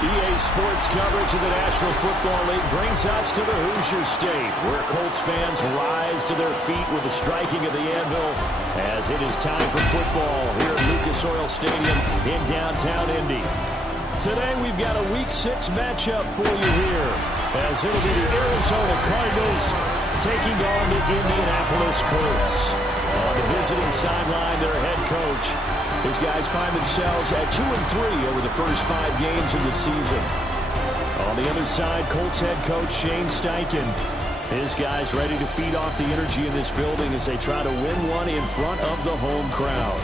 EA Sports coverage of the National Football League brings us to the Hoosier State, where Colts fans rise to their feet with the striking of the anvil as it is time for football here at Lucas Oil Stadium in downtown Indy. Today we've got a Week 6 matchup for you here, as it'll be the Arizona Cardinals taking on the Indianapolis Colts. On the visiting sideline, their head coach. These guys find themselves at 2-3 over the first 5 games of the season. On the other side, Colts head coach Shane Steichen. His guys ready to feed off the energy in this building as they try to win one in front of the home crowd.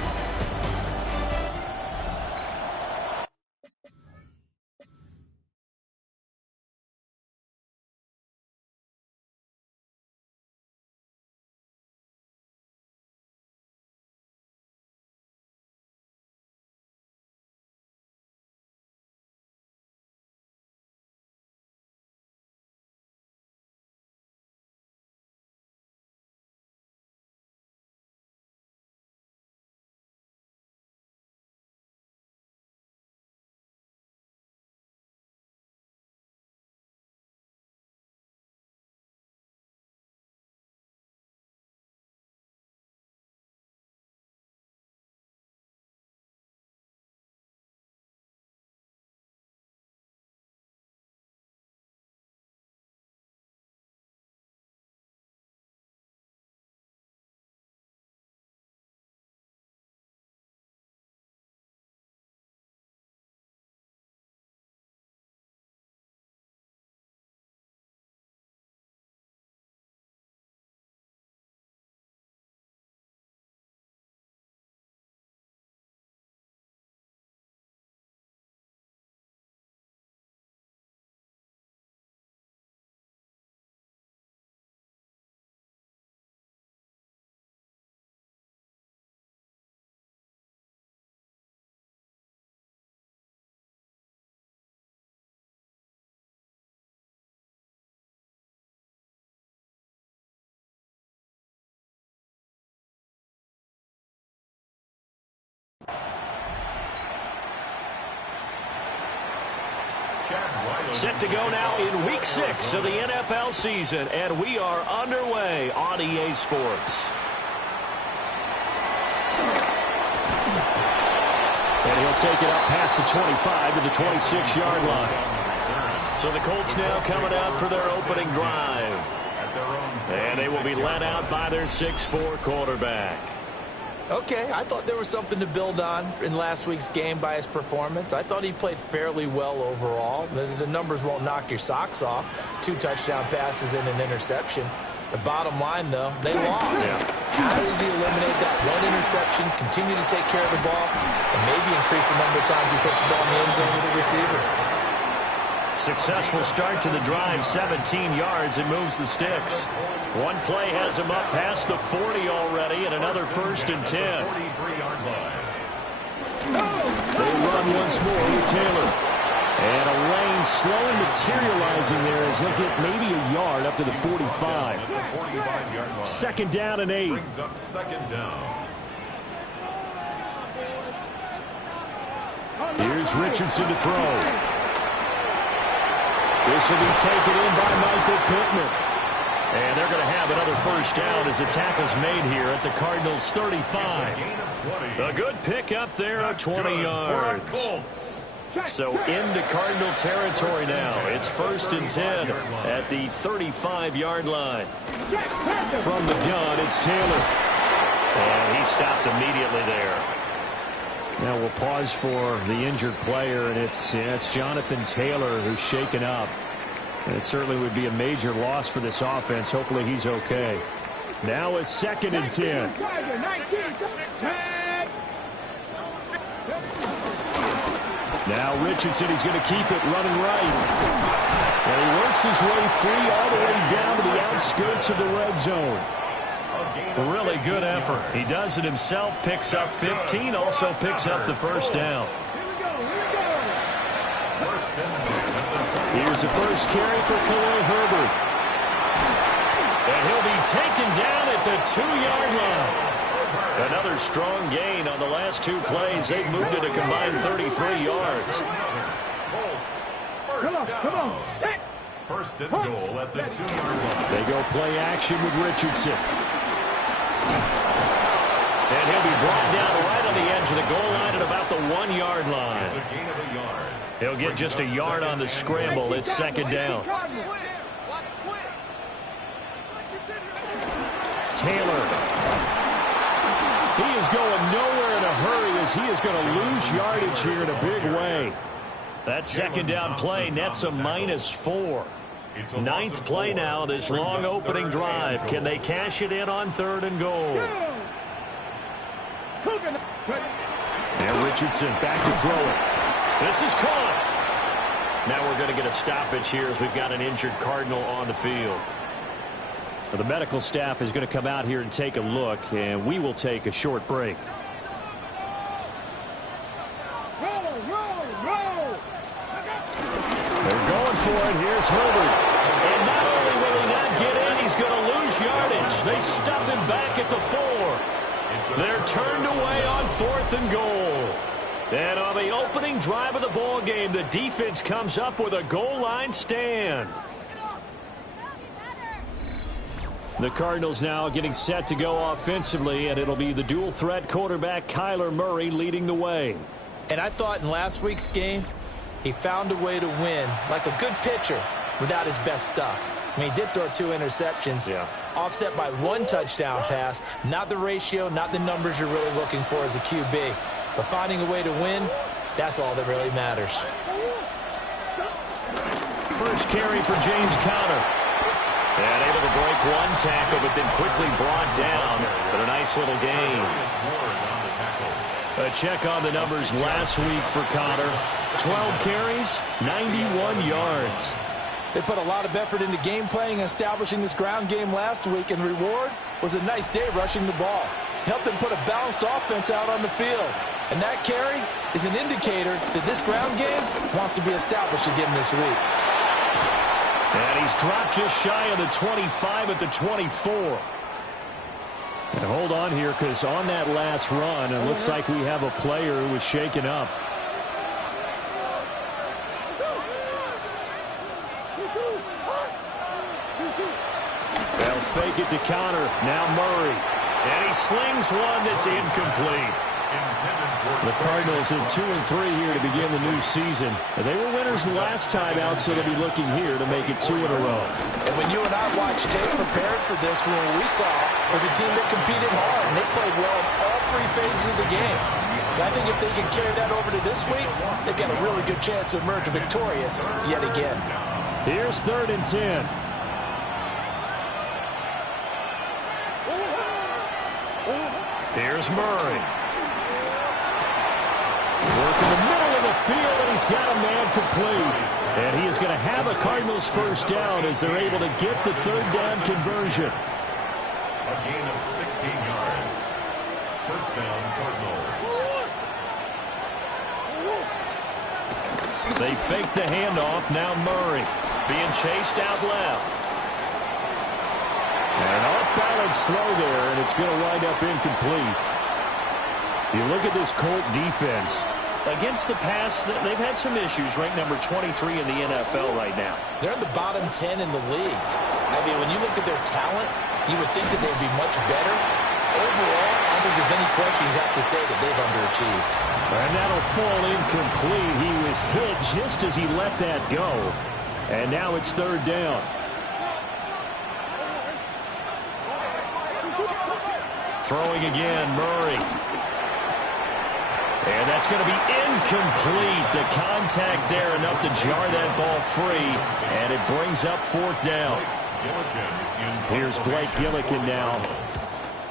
Set to go now in Week 6 of the NFL season, and we are underway on EA Sports. And he'll take it up past the 25 to the 26-yard line. So the Colts now coming out for their opening drive. And they will be led out by their 6'4" quarterback. Okay, I thought there was something to build on in last week's game by his performance. I thought he played fairly well overall. The numbers won't knock your socks off. 2 touchdown passes and an interception. The bottom line, though, they lost. Yeah. How does he eliminate that 1 interception, continue to take care of the ball, and maybe increase the number of times he puts the ball in the end zone with the receiver? Successful start to the drive, 17 yards, and moves the sticks. One play has him up past the 40 already, and another 1st and 10. They run once more with Taylor. And a lane slowly materializing there as he'll get maybe a yard up to the 45. 2nd down and 8. Here's Richardson to throw. This will be taken in by Michael Pittman. And they're going to have another 1st down as the tackle's made here at the Cardinals' 35. A good pick up there of 20 yards. So into Cardinal territory now. It's 1st and 10 at the 35-yard line. From the gun, it's Taylor. And he stopped immediately there. Now we'll pause for the injured player, and it's Jonathan Taylor who's shaken up. And it certainly would be a major loss for this offense. Hopefully he's okay. Now it's 2nd and 10. Now Richardson, he's going to keep it running right. And he works his way free all the way down to the outskirts of the red zone. A really good effort. He does it himself, picks up 15, also picks up the 1st down. Here's the first carry for Khalil Herbert. And he'll be taken down at the 2-yard line. Another strong gain on the last 2 plays. They've moved it a combined 33 yards. Come on. 1st and goal at the 2-yard line. They go play action with Richardson. And he'll be brought down right on the edge of the goal line at about the 1-yard line. It's a gain of a yard. He'll get just a yard on the scramble. It's 2nd down. Taylor. He is going nowhere in a hurry as he is going to lose yardage here in a big way. That 2nd down play nets a -4. 9th play now, this long opening drive. Can they cash it in on 3rd and goal? And Richardson back to throw it. This is caught. Now we're going to get a stoppage here as we've got an injured Cardinal on the field. Well, the medical staff is going to come out here and take a look, and we will take a short break. They're going for it. Here's Herbert. And not only will he not get in, he's going to lose yardage. They stuff him back at the 4. They're turned away on 4th and goal. And on the opening drive of the ball game, the defense comes up with a goal line stand. The Cardinals now getting set to go offensively, and it'll be the dual-threat quarterback Kyler Murray leading the way. And I thought in last week's game, he found a way to win like a good pitcher without his best stuff. I mean, he did throw 2 interceptions, offset by 1 touchdown pass. Not the ratio, not the numbers you're really looking for as a QB. But finding a way to win, that's all that really matters. First carry for James Conner. And able to break 1 tackle, but then quickly brought down. But a nice little gain. A check on the numbers last week for Conner. 12 carries, 91 yards. They put a lot of effort into game playing and establishing this ground game last week, and the reward was a nice day rushing the ball. Helped them put a balanced offense out on the field. And that carry is an indicator that this ground game wants to be established again this week. And he's dropped just shy of the 25 at the 24. And hold on here, because on that last run, it looks like we have a player who was shaken up. make it to counter. Now Murray. And he slings one that's incomplete. The Cardinals at 2-3 here to begin the new season. They were winners last time out, so they'll be looking here to make it 2 in a row. And when you and I watched tape prepared for this, what we saw was a team that competed hard, and they played well in all 3 phases of the game. And I think if they can carry that over to this week, they've got a really good chance to emerge victorious yet again. Here's 3rd and 10. Here's Murray. Work in the middle of the field, and he's got a man complete. And he is going to have a Cardinals first down as they're able to get the 3rd down conversion. A gain of 16 yards. First down, Cardinals. They fake the handoff. Now Murray being chased out left. An off-balance throw there, and it's going to wind up incomplete. You look at this Colt defense. Against the pass, they've had some issues. Ranked number 23 in the NFL right now. They're in the bottom 10 in the league. I mean, when you look at their talent, you would think that they'd be much better. Overall, I don't think there's any question you'd have to say that they've underachieved. And that'll fall incomplete. He was hit just as he let that go. And now it's 3rd down. Throwing again, Murray. And that's going to be incomplete. The contact there enough to jar that ball free. And it brings up 4th down. Here's Blake Gillikin now.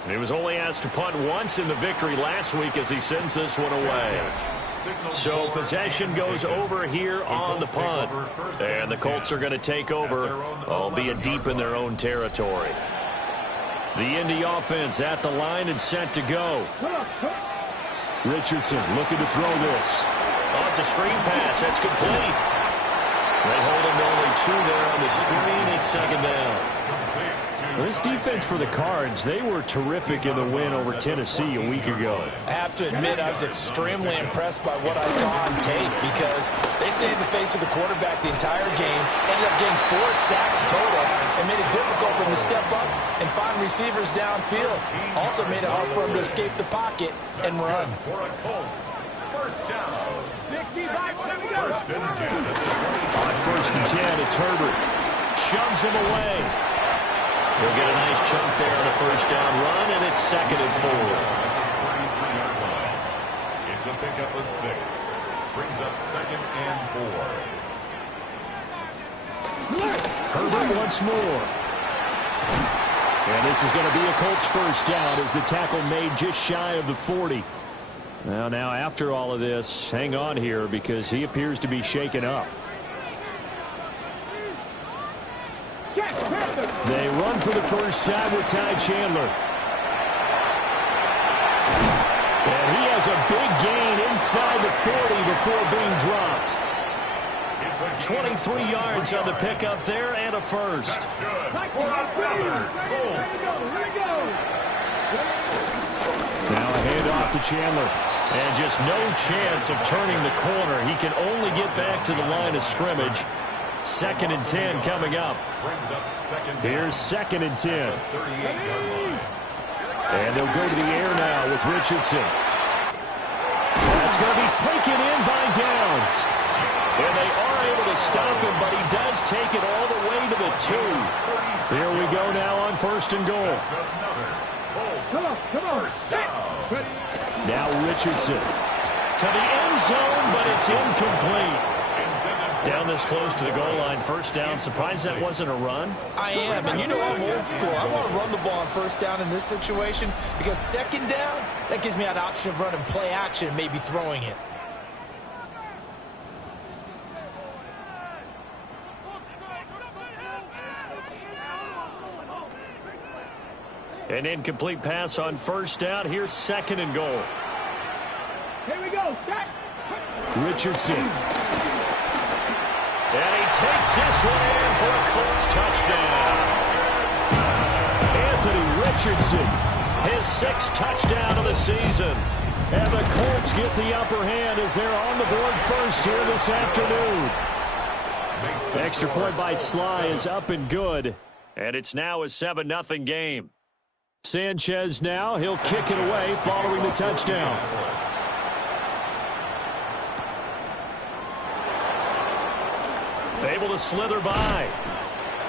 He was only asked to punt once in the victory last week as he sends this one away. So possession goes over here on the punt. And the Colts are going to take over, albeit deep in their own territory. The Indy offense at the line and set to go. Richardson looking to throw this. Oh, it's a screen pass. That's complete. They hold him to only 2 there on the screen. It's 2nd down. This defense for the Cards, they were terrific in the win over Tennessee a week ago. I have to admit, I was extremely impressed by what I saw on tape because they stayed in the face of the quarterback the entire game, ended up getting 4 sacks total, and made it difficult for them to step up and find receivers downfield. Also made it hard for them to escape the pocket and run. First down. First and 10. On 1st and 10, it's Herbert. Shoves him away. He'll get a nice chunk there on a first down run, and it's 2nd and 4. It's a pickup of 6. Brings up 2nd and 4. Herbert once more. And this is going to be a Colts first down as the tackle made just shy of the 40. Now after all of this, hang on here because he appears to be shaken up. They run for the first time with Ty Chandler. And he has a big gain inside the 40 before being dropped. 23 yards on the pickup there and a first. Now a handoff to Chandler. And just no chance of turning the corner. He can only get back to the line of scrimmage. 2nd and 10 coming up. Here's 2nd and 10. And they'll go to the air now with Richardson. That's going to be taken in by Downs. And they are able to stop him, but he does take it all the way to the 2. Here we go now on 1st and goal. Now Richardson to the end zone, but it's incomplete. Down this close to the goal line, first down. Surprised that wasn't a run? I am, and you know I'm old school. I want to run the ball on first down in this situation because 2nd down, that gives me an option of running play action and maybe throwing it. An incomplete pass on first down. Here's 2nd and goal. Here we go. Richardson. And he takes this one in for a Colts touchdown. Anthony Richardson, his 6th touchdown of the season. And the Colts get the upper hand as they're on the board first here this afternoon. Extra point by Sly is up and good. And it's now a 7-0 game. Sanchez now, he'll kick it away following the touchdown. Able to slither by.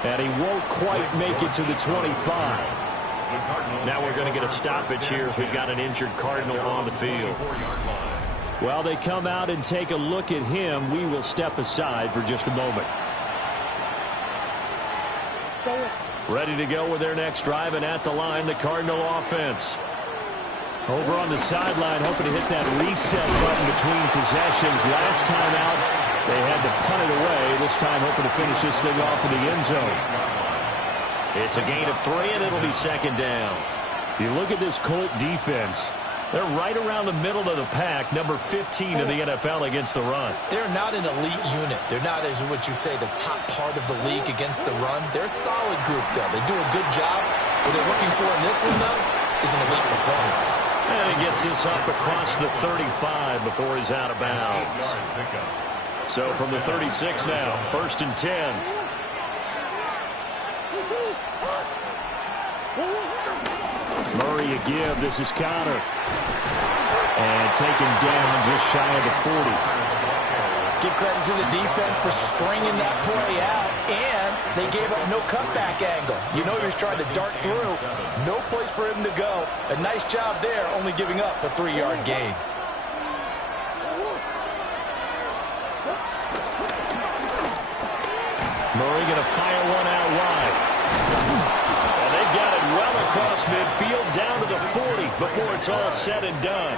And he won't quite make it to the 25. Now we're going to get a stoppage here as we've got an injured Cardinal on the field. While they come out and take a look at him, we will step aside for just a moment. Ready to go with their next drive, and at the line, the Cardinal offense. Over on the sideline, hoping to hit that reset button between possessions. Last time out, they had to punt it away. This time, hoping to finish this thing off in the end zone. It's a gain of 3, and it'll be second down. You look at this Colt defense. They're right around the middle of the pack, number 15 in the NFL against the run. They're not an elite unit. They're not, as what you'd say, the top part of the league against the run. They're a solid group, though. They do a good job. What they're looking for in this one, though, is an elite performance. And he gets this up across the 35 before he's out of bounds. So from the 36 now, 1st and 10. Murray a give. This is Connor. And taken down just shy of the 40. Give credit to the defense for stringing that play out, and they gave up no cutback angle. You know you're trying to dart through. No place for him to go. A nice job there, only giving up a 3-yard gain. Murray going to fire one out wide. And they've got it well across midfield down to the 40 before it's all said and done.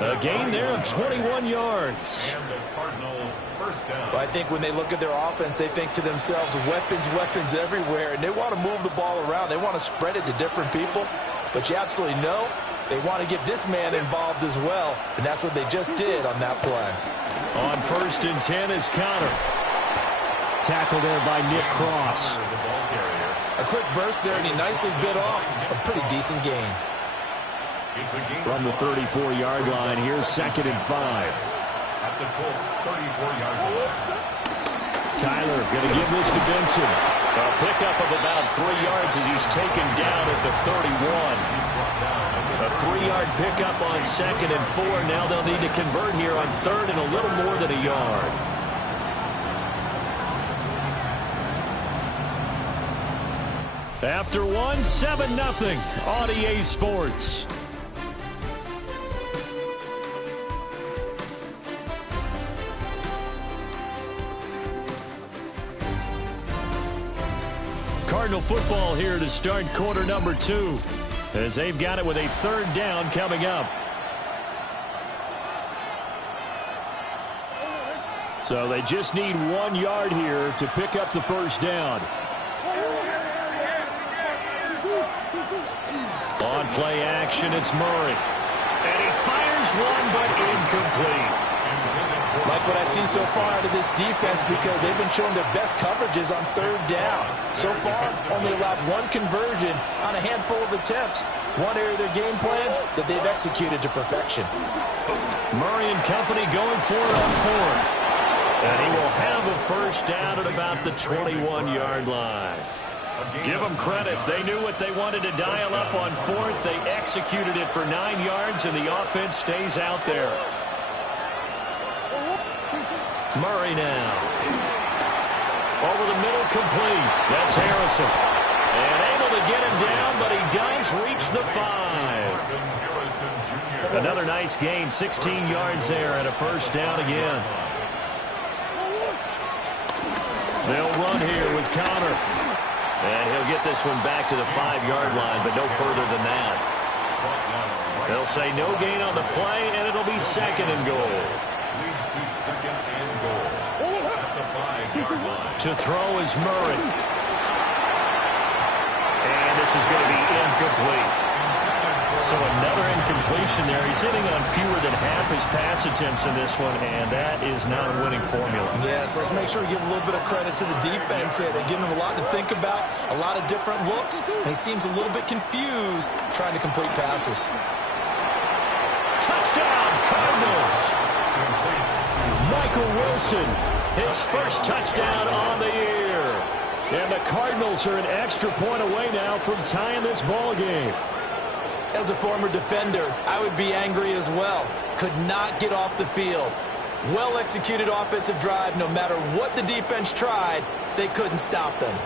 A gain there of 21 yards. Well, I think when they look at their offense, they think to themselves, weapons, weapons everywhere, and they want to move the ball around. They want to spread it to different people, but you absolutely know they want to get this man involved as well, and that's what they just did on that play. On 1st and 10 is Connor. Tackle there by Nick Cross. A quick burst there, and he nicely bit off a pretty decent gain. From the 34-yard line, here's 2nd and 5. At the Colts 34-yard line. Kyler going to give this to Benson. A pickup of about 3 yards as he's taken down at the 31. A 3-yard pickup on 2nd and 4. Now they'll need to convert here on 3rd and a little more than a yard. After 1, 7-0 on EA Sports. Cardinal football here to start quarter number 2 as they've got it with a 3rd down coming up. So they just need 1 yard here to pick up the 1st down. On play action, it's Murray. And he fires one, but incomplete. Like what I've seen so far out of this defense, because they've been showing their best coverages on 3rd down. So far, only allowed 1 conversion on a handful of attempts. One area of their game plan that they've executed to perfection. Murray and company going for it on 4th. And he will have a 1st down at about the 21-yard line. Give them credit. They knew what they wanted to dial up on 4th. They executed it for 9 yards, and the offense stays out there. Murray now. Over the middle, complete. That's Harrison. And able to get him down, but he does reach the 5. Another nice gain, 16 yards there, and a 1st down again. They'll run here with Connor. And he'll get this one back to the 5-yard line, but no further than that. They'll say no gain on the play, and it'll be 2nd and goal. Leads to 2nd and goal. At the 5-yard line. To throw is Murray. And this is going to be incomplete. So another incompletion there. He's hitting on fewer than half his pass attempts in this one, and that is not a winning formula. Yes, let's make sure we give a little bit of credit to the defense here. They're giving him a lot to think about, a lot of different looks, and he seems a little bit confused trying to complete passes. Touchdown, Cardinals! Michael Wilson, his 1st touchdown on the year. And the Cardinals are an extra point away now from tying this ball game. As a former defender, I would be angry as well. Could not get off the field. Well-executed offensive drive. No matter what the defense tried, they couldn't stop them.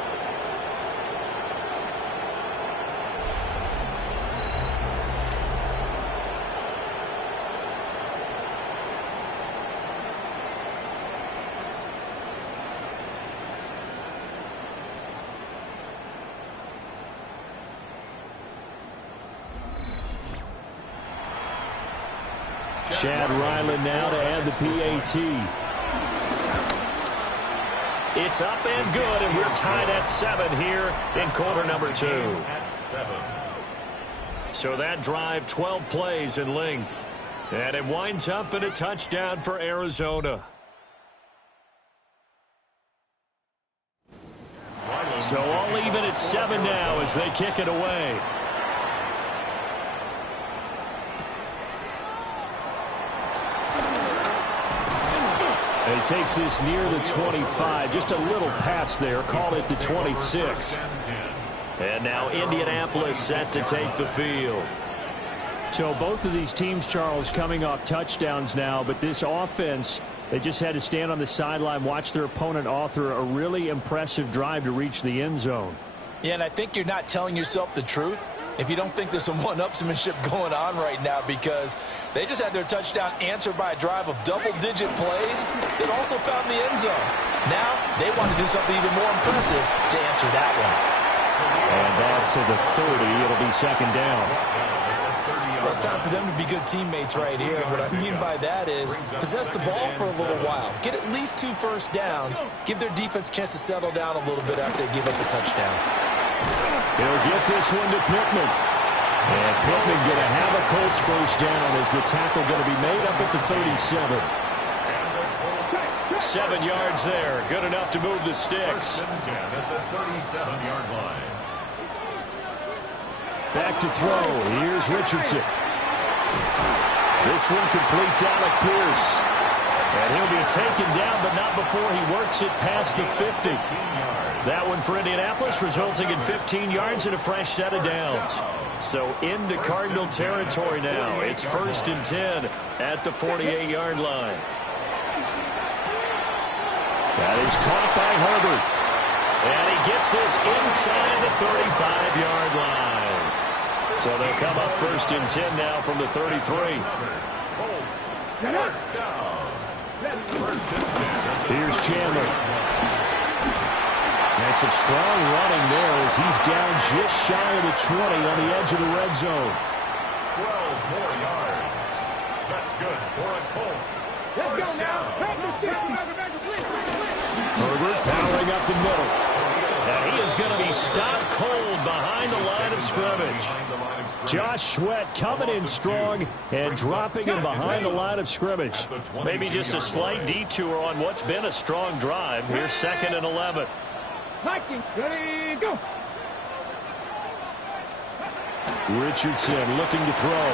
Chad Ryland now to add the PAT. It's up and good, and we're tied at 7 here in quarter number 2. So that drive, 12 plays in length. And it winds up in a touchdown for Arizona. So all even at 7 now as they kick it away. And he takes this near the 25. Just a little pass there. Called it the 26. And now Indianapolis set to take the field. So both of these teams, Charles, coming off touchdowns now. But this offense, they just had to stand on the sideline, watch their opponent author a really impressive drive to reach the end zone. Yeah, and I think you're not telling yourself the truth if you don't think there's some one-upsmanship going on right now, because they just had their touchdown answered by a drive of double-digit plays that also found the end zone. Now they want to do something even more impressive to answer that one. And back to the 30. It'll be second down. Well, it's time for them to be good teammates right here. What I mean by that is possess the ball for a little while. Get at least 2 first downs. Give their defense a chance to settle down a little bit after they give up a touchdown. He'll get this one to Pittman. And Pittman going to have a Colts first down as the tackle going to be made up at the 37. 7 yards there. Good enough to move the sticks. At the 37-yard line. Back to throw. Here's Richardson. This one completes Alec Pierce. And he'll be taken down, but not before he works it past the 50. That one for Indianapolis, resulting in 15 yards and a fresh set of downs. So into Cardinal territory now. It's 1st and 10 at the 48-yard line. That is caught by Herbert. And he gets this inside the 35-yard line. So they'll come up 1st and 10 now from the 33. First down. Here's Chandler. And some strong running there as he's down just shy of the 20 on the edge of the red zone. 12 more yards. That's good for a Colts. Let's go now. Herbert powering up the middle. And he is going to be stopped cold behind the line of scrimmage. Josh Sweat coming in strong and dropping him behind the line of scrimmage. Maybe just a slight detour on what's been a strong drive. Here's 2nd and 11. Ready, go. Richardson looking to throw.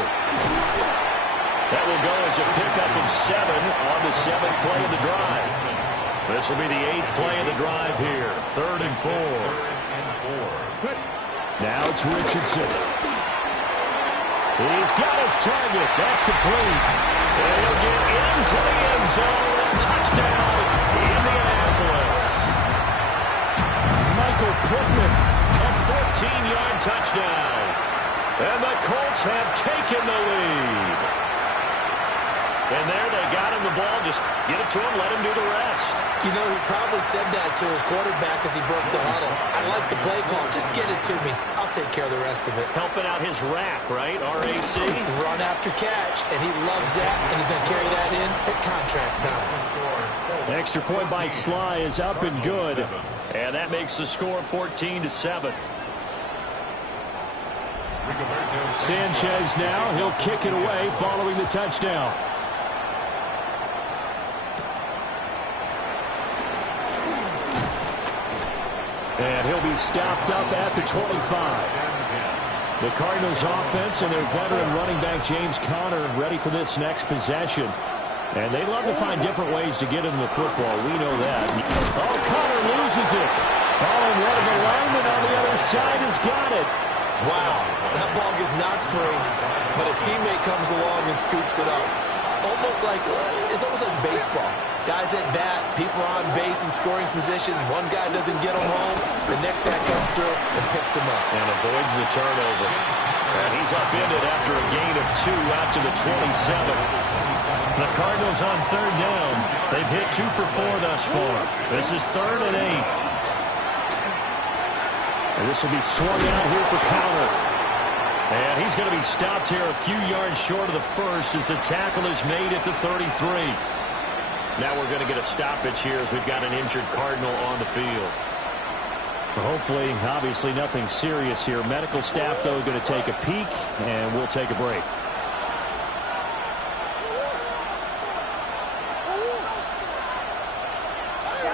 That will go as a pickup of 7 on the 7th play of the drive. This will be the 8th play of the drive here. 3rd and 4. Now it's Richardson. He's got his target. That's complete. And he'll get into the end zone. Touchdown, Indianapolis. Michael Pittman, a 14-yard touchdown. And the Colts have taken the lead. And there they got him the ball. Just get it to him, let him do the rest. You know, he probably said that to his quarterback as he broke the huddle. I like the play call. Just get it to me. I'll take care of the rest of it. Helping out his rack, right? RAC. Run after catch, and he loves that, and he's going to carry that in at contract time. Extra point by Sly is up and good. And that makes the score 14-7. Sanchez now. He'll kick it away following the touchdown. And he'll be stopped up at the 25. The Cardinals offense and their veteran running back James Conner ready for this next possession. And they love to find different ways to get him the football. We know that. Oh, Conner loses it. Oh, and one of the linemen on the other side has got it. Wow, that ball gets knocked free, but a teammate comes along and scoops it up. It's almost like baseball. Guys at bat, people are on base in scoring position. One guy doesn't get him home. The next guy comes through and picks him up. And avoids the turnover. And he's upended after a gain of 2 out to the 27. The Cardinals on third down. They've hit 2 for 4 thus far. This is 3rd and 8. And this will be swung out here for counter. And he's going to be stopped here a few yards short of the first as the tackle is made at the 33. Now we're going to get a stoppage here as we've got an injured Cardinal on the field. Hopefully, obviously nothing serious here. Medical staff, though, going to take a peek, and we'll take a break.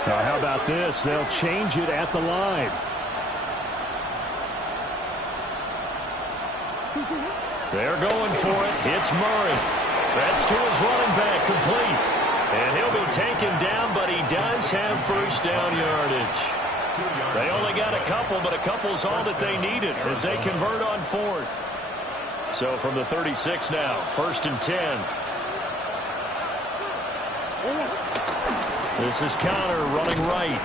Now, how about this? They'll change it at the line. They're going for it. It's Murray. That's to his running back, complete. And he'll be taken down, but he does have first down yardage. They only got a couple, but a couple's all that they needed as they convert on 4th. So from the 36 now, 1st and 10. This is Connor running right.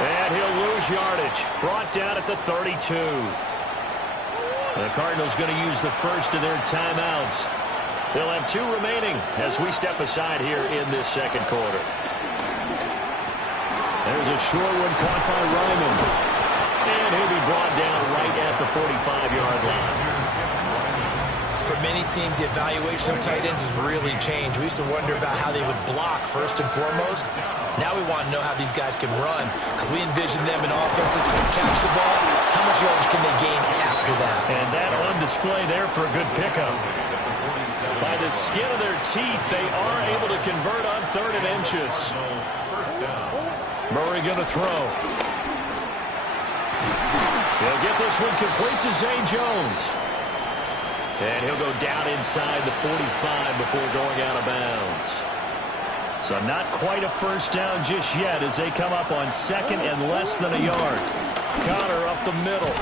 And he'll lose yardage. Brought down at the 32. The Cardinals going to use the first of their timeouts. They'll have 2 remaining as we step aside here in this second quarter. There's a short one caught by Ryman. And he'll be brought down right at the 45-yard line. For many teams, the evaluation of tight ends has really changed. We used to wonder about how they would block first and foremost. Now we want to know how these guys can run because we envision them in offenses catch the ball. How much yardage can they gain after that? And that on display there for a good pickup. By the skin of their teeth, they are able to convert on 3rd and inches. Murray going to throw. He'll get this one complete to Zay Jones. And he'll go down inside the 45 before going out of bounds. So not quite a first down just yet as they come up on 2nd and less than a yard. Connor up the middle.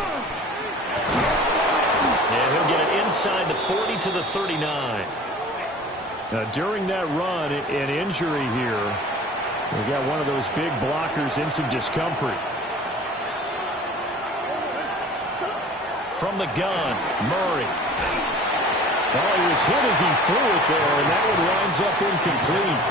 And he'll get it inside the 40 to the 39. Now, during that run, an injury here. We got one of those big blockers in some discomfort. From the gun, Murray. Oh, he was hit as he threw it there, and that one winds up incomplete.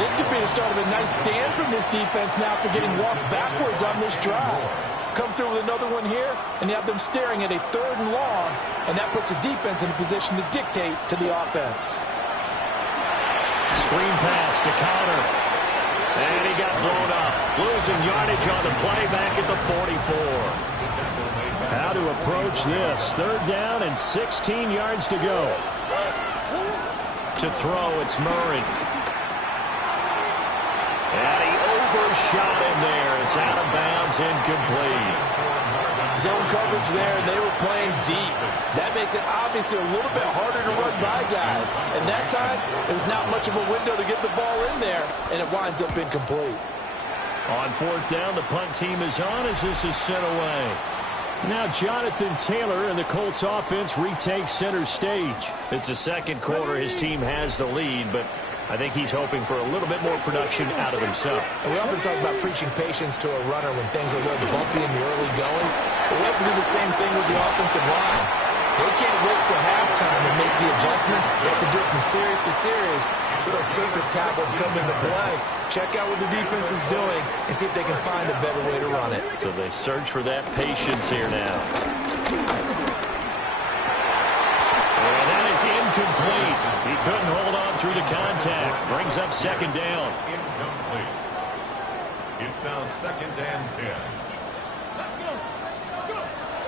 This could be the start of a nice stand from this defense now after getting walked backwards on this drive. Come through with another one here, and you have them staring at a 3rd and long, and that puts the defense in a position to dictate to the offense. Screen pass to Connor. And he got blown up. Losing yardage on the play back at the 44. How to approach this. 3rd down and 16 yards to go. To throw, it's Murray. And he overshot him there. It's out of bounds, incomplete. Zone coverage there, and they were playing deep. That makes it obviously a little bit harder to run by guys. And that time, there's not much of a window to get the ball in there, and it winds up incomplete. On 4th down, the punt team is on as this is sent away. Now Jonathan Taylor and the Colts offense retakes center stage. It's the second quarter. His team has the lead, but I think he's hoping for a little bit more production out of himself. And we often talk about preaching patience to a runner when things are a little bumpy in the early going. But we have to do the same thing with the offensive line. They can't wait to halftime and make the adjustments. They have to do it from series to series. So those surface tablets come into play. Check out what the defense is doing and see if they can find a better way to run it. So they search for that patience here now. And that is incomplete. He couldn't hold on through the contact. Brings up 2nd down. Incomplete. It's now 2nd and 10.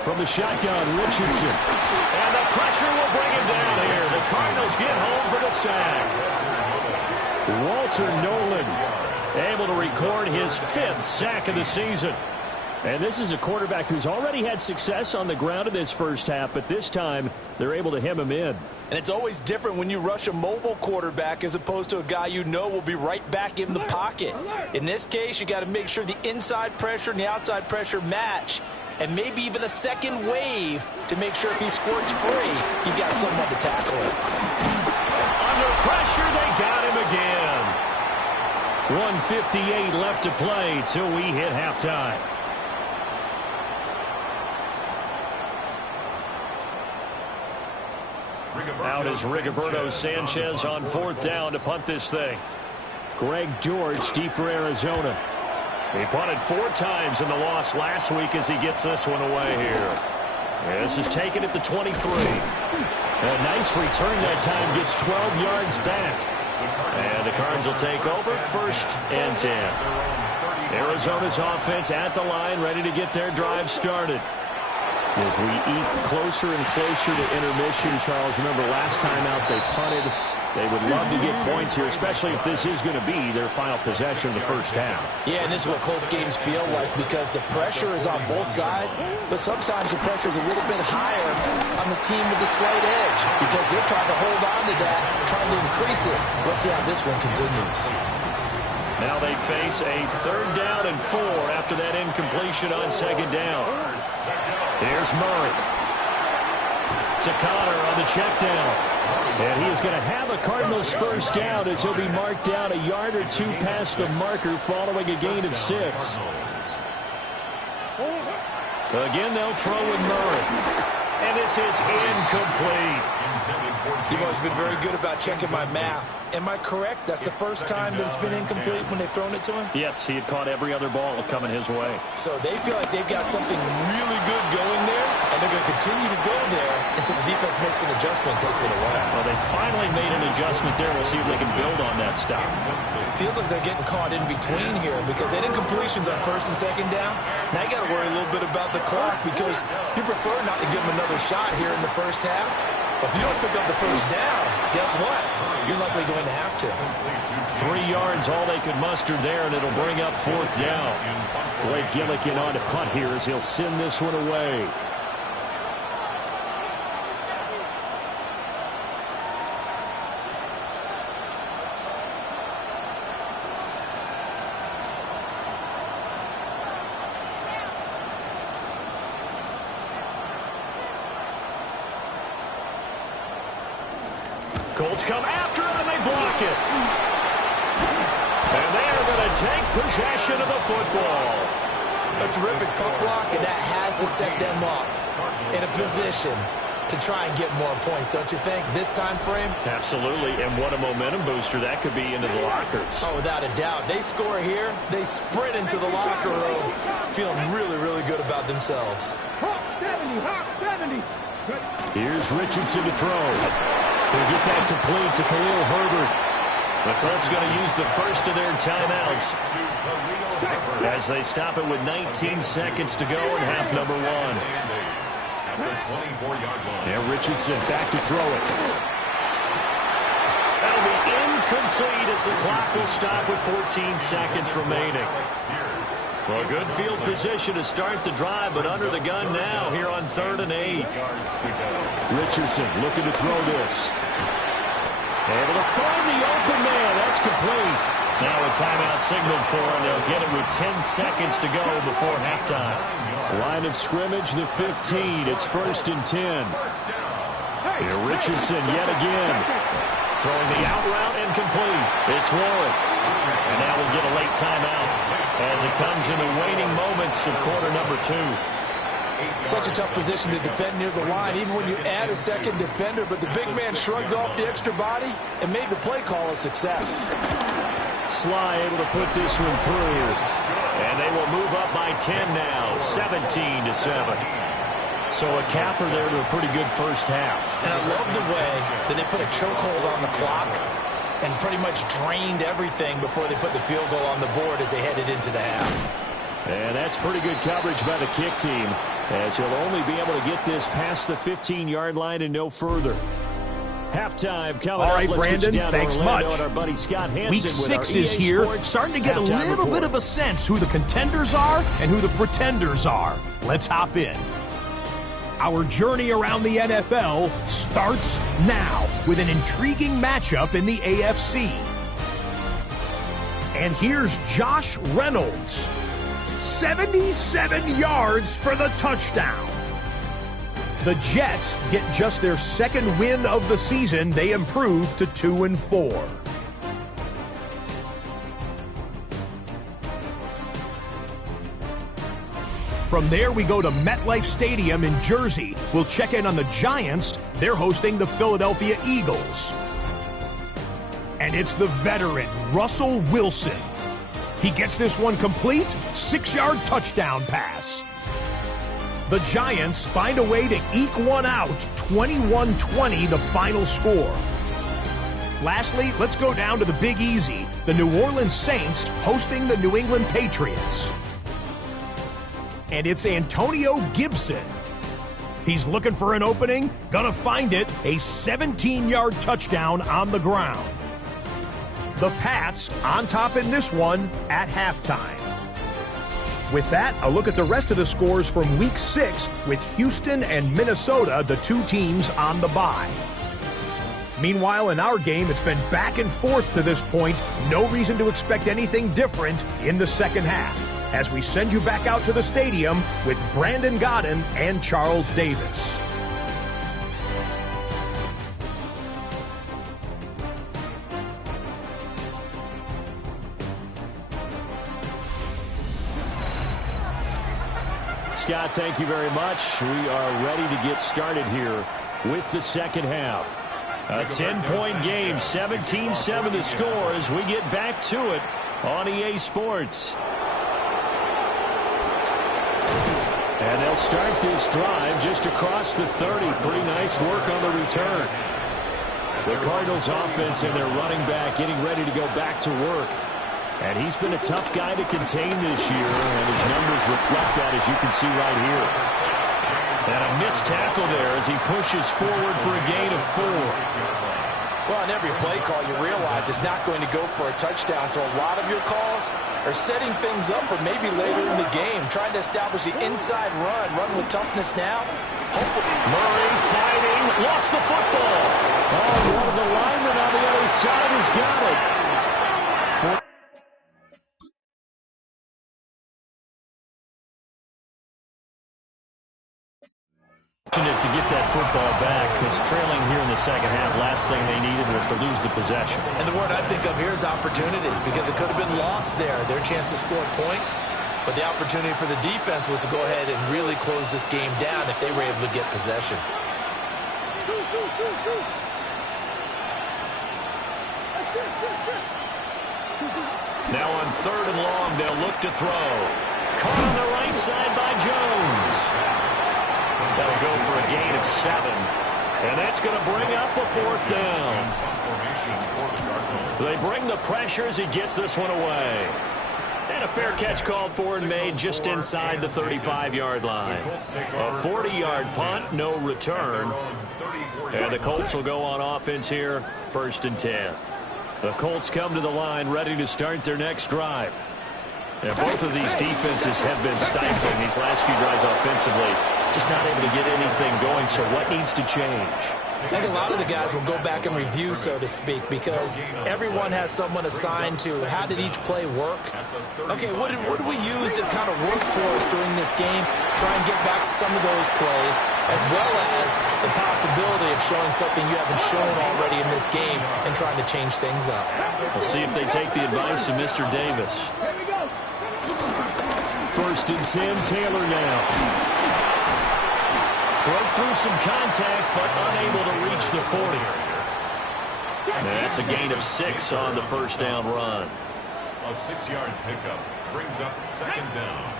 From the shotgun, Richardson. And the pressure will bring him down here. The Cardinals get home for the sack. Walter Nolan able to record his 5th sack of the season. And this is a quarterback who's already had success on the ground in this first half, but this time they're able to hem him in. And it's always different when you rush a mobile quarterback as opposed to a guy you know will be right back in the pocket. In this case, you got to make sure the inside pressure and the outside pressure match, and maybe even a second wave to make sure if he squirts free, you got someone to tackle him. Under pressure, they got him again. 1:58 left to play till we hit halftime. Out is Rigoberto Sanchez on 4th down to punt this thing. Greg George deep for Arizona. He punted 4 times in the loss last week as he gets this one away here. This is taken at the 23. A nice return that time, gets 12 yards back. And the Cardinals will take over 1st and 10. Arizona's offense at the line, ready to get their drive started. As we eke closer and closer to intermission, Charles, remember last time out they punted. They would love to get points here, especially if this is going to be their final possession of the first half. Yeah, and this is what close games feel like because the pressure is on both sides, but sometimes the pressure is a little bit higher on the team with the slight edge because they're trying to hold on to that, trying to increase it. Let's see how this one continues. Now they face a 3rd down and 4 after that incompletion on 2nd down. Here's Murray. To Connor on the check down. And he is going to have a Cardinals first down as he'll be marked down a yard or 2 past the marker following a gain of 6. Again, they'll throw with Murray. And this is incomplete. You've always been very good about checking my math. Am I correct? That's the first time that it's been incomplete when they've thrown it to him? Yes, he had caught every other ball coming his way. So they feel like they've got something really good going there, and they're going to continue to go there until the defense makes an adjustment and takes it away. Well, they finally made an adjustment there. We'll see if they can build on that stop. Feels like they're getting caught in between here because they had incompletions on 1st and 2nd down. Now you got to worry a little bit about the clock because you prefer not to give them another shot here in the first half. But if you don't pick up the first down, guess what? You're likely going to have to. 3 yards, all they could muster there, and it'll bring up 4th down. Blake Gillikin on to punt here as he'll send this one away. Colts come after it, and they block it. And they are going to take possession of the football. A terrific punt block, and that has to set them up in a position to try and get more points, don't you think, this time frame? Absolutely, and what a momentum booster that could be into the lockers. Oh, without a doubt. They score here, they sprint into the locker room, feeling really, really good about themselves. Hawk 70, Hawk 70. Here's Richardson to throw. He'll get that complete to Khalil Herbert. The Colts going to use the first of their timeouts as they stop it with 19 seconds to go in half number 1. And Richardson back to throw it. That'll be incomplete as the clock will stop with 14 seconds remaining. Well, good field position to start the drive, but under the gun now here on 3rd and 8. Richardson looking to throw this. Able to find the open man. That's complete. Now a timeout signaled for, and they'll get it with 10 seconds to go before halftime. Line of scrimmage, the 15. It's 1st and 10. Here Richardson yet again. Throwing the out route incomplete. It's Warren. And now we'll get a late timeout as it comes in the waning moments of quarter number 2. Such a tough position to defend near the line, even when you add a second defender. But the big man shrugged off the extra body and made the play call a success. Sly able to put this one through. And they will move up by 10 now, 17-7. So a capper there to a pretty good first half. And I love the way that they put a chokehold on the clock and pretty much drained everything before they put the field goal on the board as they headed into the half. And that's pretty good coverage by the kick team, as he'll only be able to get this past the 15-yard line and no further. Halftime coming All up. right, Let's Brandon, get you down thanks to Orlando much. and our buddy Scott Hansen Week with 6 our is EA here, Sports starting to get a halftime little report. bit of a sense who the contenders are and who the pretenders are. Let's hop in. Our journey around the NFL starts now with an intriguing matchup in the AFC. And here's Josh Reynolds. 77 yards for the touchdown. The Jets get just their second win of the season. They improve to 2-4. From there, we go to MetLife Stadium in Jersey. We'll check in on the Giants. They're hosting the Philadelphia Eagles. And it's the veteran, Russell Wilson. He gets this one complete, 6-yard touchdown pass. The Giants find a way to eke one out, 21-20 the final score. Lastly, let's go down to the Big Easy, the New Orleans Saints hosting the New England Patriots. And it's Antonio Gibson. He's looking for an opening, gonna find it, a 17-yard touchdown on the ground. The Pats on top in this one at halftime. With that, a look at the rest of the scores from Week 6 with Houston and Minnesota, the two teams on the bye. Meanwhile, in our game, it's been back and forth to this point. No reason to expect anything different in the second half, as we send you back out to the stadium with Brandon Godden and Charles Davis. Scott, thank you very much. We are ready to get started here with the second half. A 10-point game, 17-7 the score as we get back to it on EA Sports. And they'll start this drive just across the 30. Pretty nice work on the return. The Cardinals offense and their running back getting ready to go back to work. And he's been a tough guy to contain this year, and his numbers reflect that, as you can see right here. And a missed tackle there as he pushes forward for a gain of 4. Well, on every play call, you realize it's not going to go for a touchdown, so a lot of your calls are setting things up for maybe later in the game, trying to establish the inside run with toughness now. Murray fighting, lost the football. Oh, one of the linemen on the other side has got it. To get that football back, because trailing here in the second half, last thing they needed was to lose the possession. And the word I think of here is opportunity, because it could have been lost there, their chance to score points. But the opportunity for the defense was to go ahead and really close this game down if they were able to get possession. Now on 3rd and long, they'll look to throw. Caught on the right side by Jones. That'll go for a gain of 7. And that's going to bring up a 4th down. They bring the pressure as he gets this one away. And a fair catch called for and made just inside the 35-yard line. A 40-yard punt, no return. And the Colts will go on offense here, 1st and 10. The Colts come to the line ready to start their next drive. And both of these defenses have been stifling these last few drives offensively. Just not able to get anything going, so what needs to change? I think a lot of the guys will go back and review, so to speak, because everyone has someone assigned to how did each play work. Okay, what did we use that kind of worked for us during this game? Try and get back to some of those plays, as well as the possibility of showing something you haven't shown already in this game and trying to change things up. We'll see if they take the advice of Mr. Davis. 1st and 10, Taylor now. Broke through some contact, but unable to reach the 40. And that's a gain of 6 on the 1st down run. A 6-yard pickup brings up 2nd down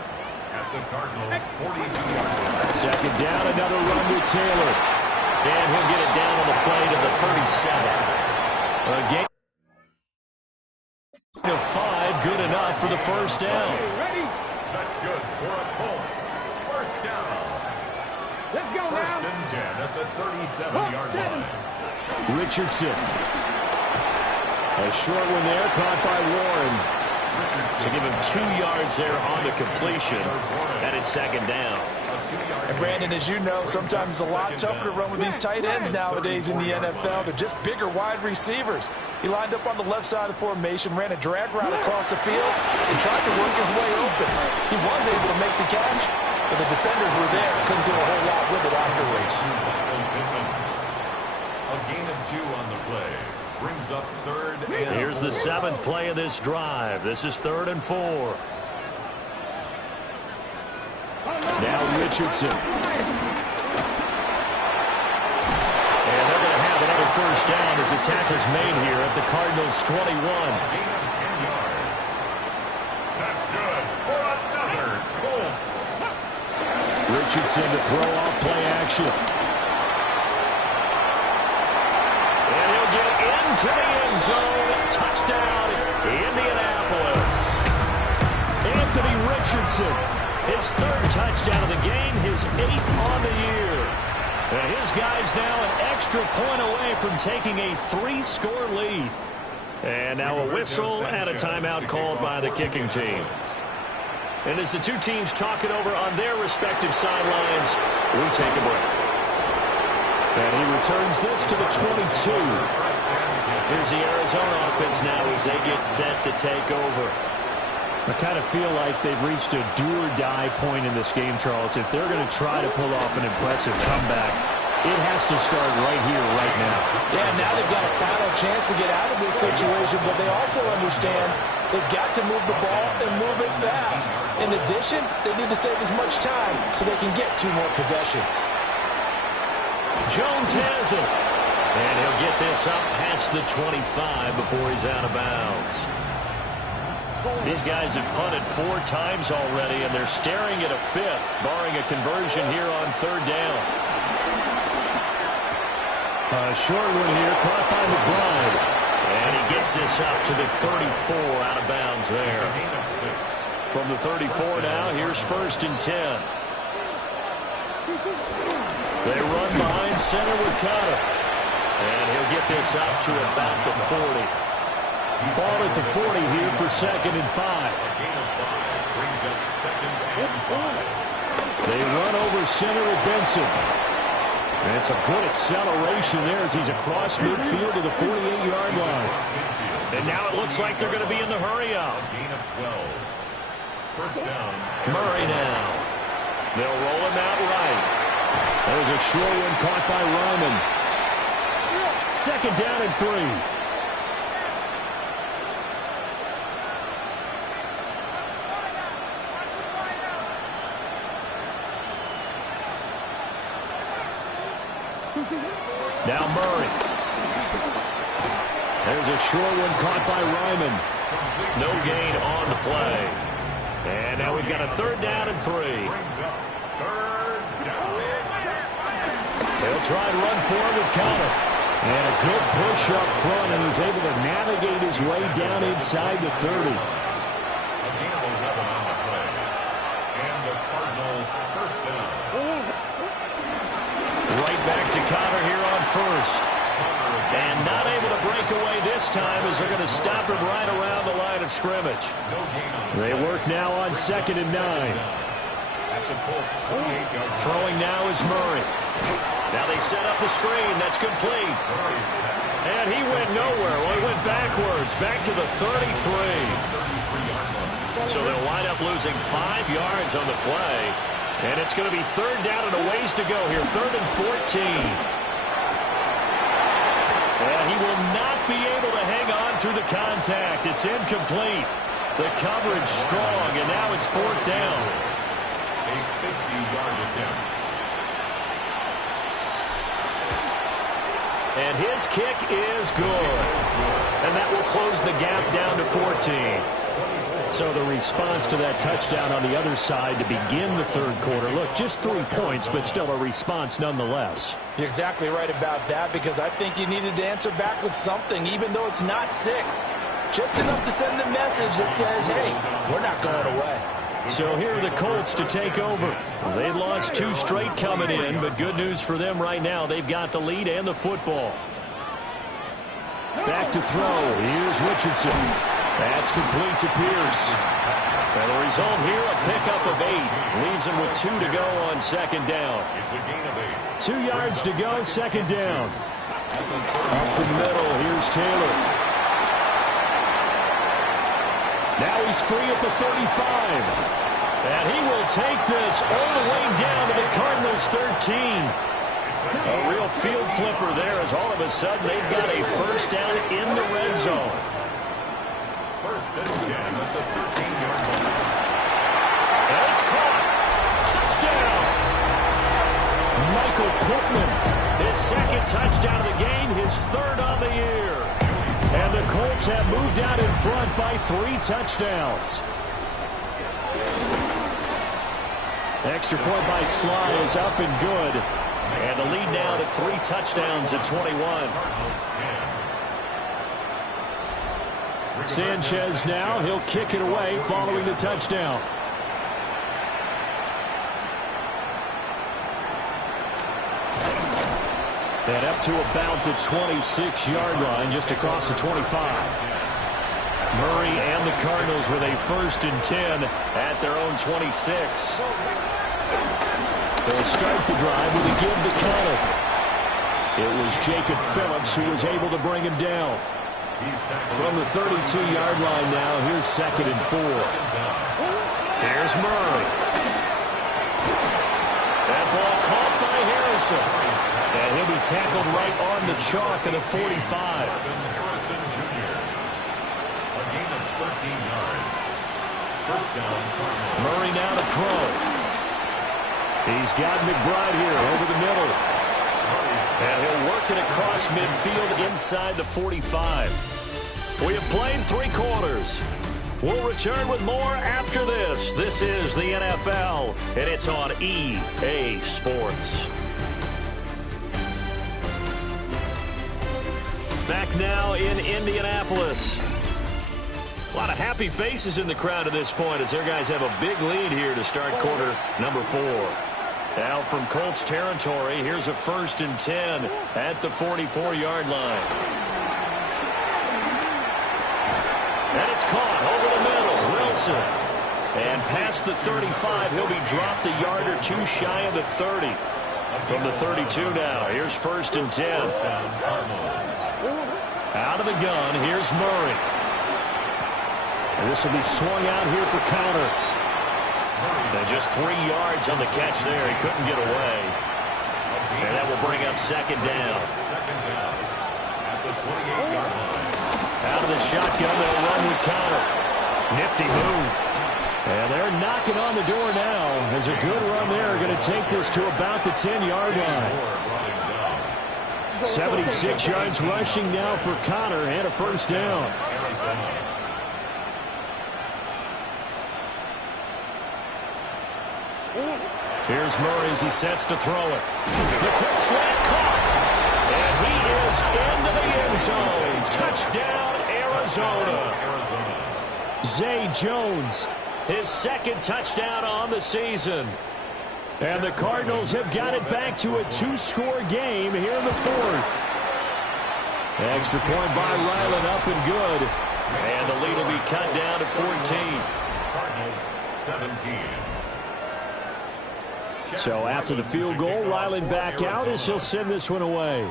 at the Cardinals' 42-yard line. 2nd down, another run with Taylor. And he'll get it down on the play to the 37. A gain of 5, good enough for the 1st down. That's good for a Colts 1st down. Let's go now. 1st and 10 at the 37-yard line. Richardson. A short one there, caught by Warren. To give him 2 yards there on the completion, and it's second down. And Brandon, as you know, sometimes it's a lot tougher to run with these tight ends nowadays in the NFL. They're just bigger wide receivers. He lined up on the left side of the formation, ran a drag route across the field, and tried to work his way open. He was able to make the catch, but the defenders were there and couldn't do a whole lot with it afterwards. A gain of 2 on the play. Brings up 3rd and 4. Here's the 7th play of this drive. This is 3rd and 4. Now Richardson. And they're going to have another first down as the tackle's made here at the Cardinals' 21. Gain of 10 yards. That's good for another Colts. Richardson to throw off play action. And he'll get into the end zone. Touchdown, Indianapolis. Anthony Richardson. His 3rd touchdown of the game, his 8th on the year. And his guy's now an extra point away from taking a 3-score lead. And now a whistle and a timeout called by the kicking team. And as the two teams talk it over on their respective sidelines, we take a break. And he returns this to the 22. Here's the Arizona offense now as they get set to take over. I kind of feel like they've reached a do-or-die point in this game, Charles. If they're going to try to pull off an impressive comeback, it has to start right here, right now. Yeah, now they've got a final chance to get out of this situation, but they also understand they've got to move the ball and move it fast. In addition, they need to save as much time so they can get 2 more possessions. Jones has it. And he'll get this up past the 25 before he's out of bounds. These guys have punted 4 times already, and they're staring at a 5th, barring a conversion here on 3rd down. A short one here, caught by McBride. And he gets this up to the 34, out of bounds there. From the 34 now, here's 1st and 10. They run behind center with Connor. And he'll get this up to about the 40. Ball at the 40 here for 2nd and 5. Brings up 2nd and 5. They run over center with Benson. And it's a good acceleration there as he's across midfield to the 48-yard line. And now it looks like they're going to be in the hurry-up. Gain of 12. First down. Murray now. They'll roll him out right. There's a short one caught by Ryman. 2nd down and 3. Now Murray. There's a short one caught by Ryman. No gain on the play. And now we've got a 3rd down and 3. They'll try and run forward with Connor. And a good push up front, and he's able to navigate his way down inside the 30. A gain of 11 on the play. And the Cardinal first down. Right back to Connor here on 1st. And not able to break away this time as they're going to stop him right around the line of scrimmage. They work now on 2nd and 9. Throwing now is Murray. Now they set up the screen. That's complete. And he went nowhere. Well, he went backwards. Back to the 33. So they'll wind up losing 5 yards on the play. And it's going to be 3rd down and a ways to go here. 3rd and 14. And he will not be able to hang on through the contact. It's incomplete. The coverage strong, and now it's 4th down. A 50-yard attempt. And his kick is good. And that will close the gap down to 14. So the response to that touchdown on the other side to begin the 3rd quarter. Look, just 3 points, but still a response nonetheless. You're exactly right about that, because I think you needed to answer back with something, even though it's not 6. Just enough to send the message that says, hey, we're not going away. So here are the Colts to take over. They'd lost 2 straight coming in, but good news for them right now. They've got the lead and the football. Back to throw. Here's Richardson. That's complete to Pierce. And the result here, a pickup of 8. Leaves him with 2 to go on second down. It's a gain of 8. 2 yards to go, second down. Up the middle, here's Taylor. Now he's free at the 35. And he will take this all the way down to the Cardinals' 13. A real field flipper there as all of a sudden they've got a first down in the red zone. First and 10 at the 13-yard line. And it's caught. Touchdown. Michael Pittman. His second touchdown of the game, his third on the year. And the Colts have moved out in front by 3 touchdowns. Extra point by Sly is up and good. And the lead now to 3 touchdowns at 21. Sanchez now, he'll kick it away following the touchdown. And up to about the 26-yard line, just across the 25. Murray and the Cardinals with a 1st and 10 at their own 26. They'll start the drive with a give to Connor. It was Jacob Phillips who was able to bring him down. From the 32-yard line now, here's 2nd and 4. Here's Murray. That ball caught by Harrison. And he'll be tackled right on the chalk of the 45. Harrison Jr. A gain of 13 yards. First down, Cardinals. Murray now to throw. He's got McBride here over the middle. And he'll work it across midfield inside the 45. We have played 3 quarters. We'll return with more after this. This is the NFL, and it's on EA Sports. Back now in Indianapolis. A lot of happy faces in the crowd at this point as their guys have a big lead here to start quarter number 4. Now from Colts territory, here's a 1st and 10 at the 44-yard line. And it's caught over the middle. Wilson. And past the 35, he'll be dropped a yard or 2 shy of the 30. From the 32 now, here's 1st and 10. Out of the gun, here's Murray. And this will be swung out here for counter. And just 3 yards on the catch there. He couldn't get away. And that will bring up 2nd down. At the 28-yard line. Out of the shotgun, they'll run with counter. Nifty move. And they're knocking on the door now. As a good run there, going to take this to about the 10-yard line. 76 yards rushing now for Connor and a 1st down. Here's Murray as he sets to throw it. The quick slant caught. And he is into the end zone. Touchdown, Arizona. Zay Jones, his 2nd touchdown on the season. And the Cardinals have got it back to a 2-score game here in the 4th. Extra point by Ryland, up and good. And the lead will be cut down to 14. Cardinals 17. So after the field goal, Ryland back out as he'll send this one away.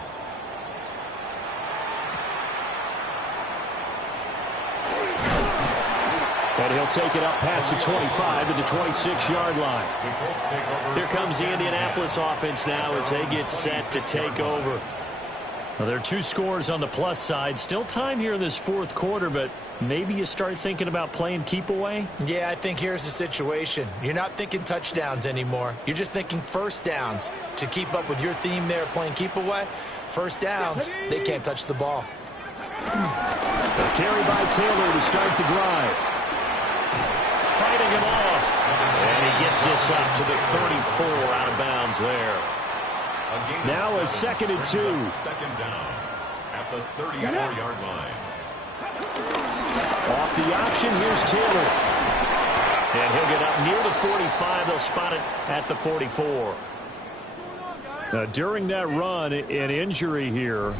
And he'll take it up past the 25 to the 26-yard line. Here comes the Indianapolis offense now as they get set to take over. Well, there are 2 scores on the plus side. Still time here in this 4th quarter, but maybe you start thinking about playing keep away? Yeah, I think here's the situation. You're not thinking touchdowns anymore. You're just thinking 1st downs. To keep up with your theme there, playing keep away, 1st downs, they can't touch the ball. A carry by Taylor to start the drive. Fighting him off. And he gets this up to the 34 out of bounds there. Now a 2nd and 2. 2nd down at the 34-yard line. Off the option, here's Taylor. And he'll get up near the 45. They'll spot it at the 44. During that run, an injury here.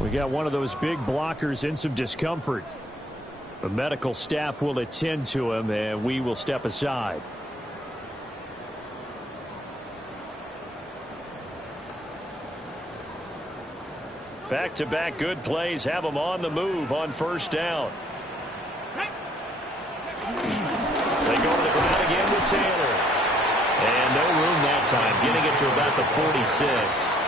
We got one of those big blockers in some discomfort. The medical staff will attend to him, and we will step aside. Back-to-back good plays have him on the move on first down. They go to the ground again with Taylor. And no room that time, getting it to about the 46.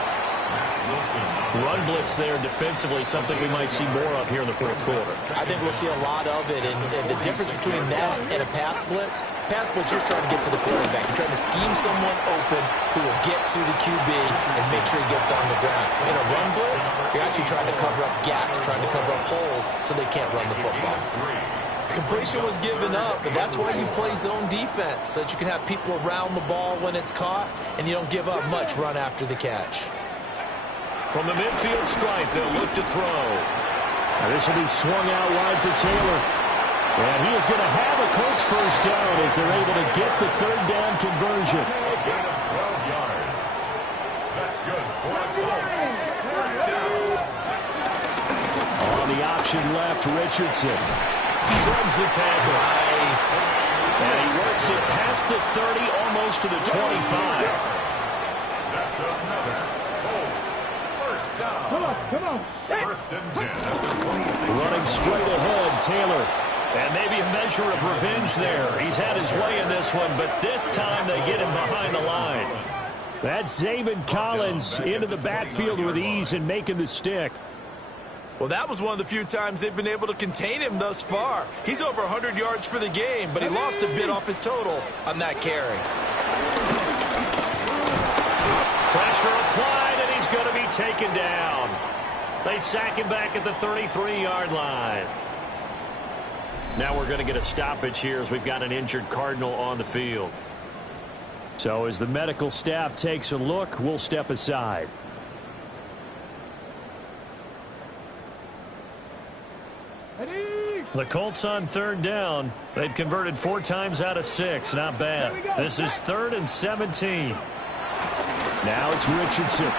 Run blitz there defensively, something we might see more of here in the fourth quarter. I think we'll see a lot of it, and the difference between that and a pass blitz, you're trying to get to the quarterback. You're trying to scheme someone open who will get to the QB and make sure he gets on the ground. In a run blitz, you're actually trying to cover up gaps, trying to cover up holes so they can't run the football. Completion was given up, and that's why you play zone defense, so that you can have people around the ball when it's caught, and you don't give up much run after the catch. From the midfield stripe, they'll look to throw. Now this will be swung out wide for Taylor. And he is going to have a Colts first down as they're able to get the third down conversion. A gain of 12 yards. That's good for the Colts. First down. On the option left, Richardson shrugs the tackle. Nice. And he works it past the 30, almost to the 25. That's another Colts first down. Come on. First and 10 at the 26. Running straight ahead, Taylor. And maybe a measure of revenge there. He's had his way in this one, but this time they get him behind the line. That's Zaven Collins into the backfield with ease and making the stick. Well, that was one of the few times they've been able to contain him thus far. He's over 100 yards for the game, but he lost a bit off his total on that carry. Pressure applied, and he's going to be taken down. They sack him back at the 33-yard line. Now we're going to get a stoppage here as we've got an injured Cardinal on the field. So as the medical staff takes a look, we'll step aside. The Colts on third down. They've converted 4 times out of 6. Not bad. This is 3rd and 17. Now it's Richardson.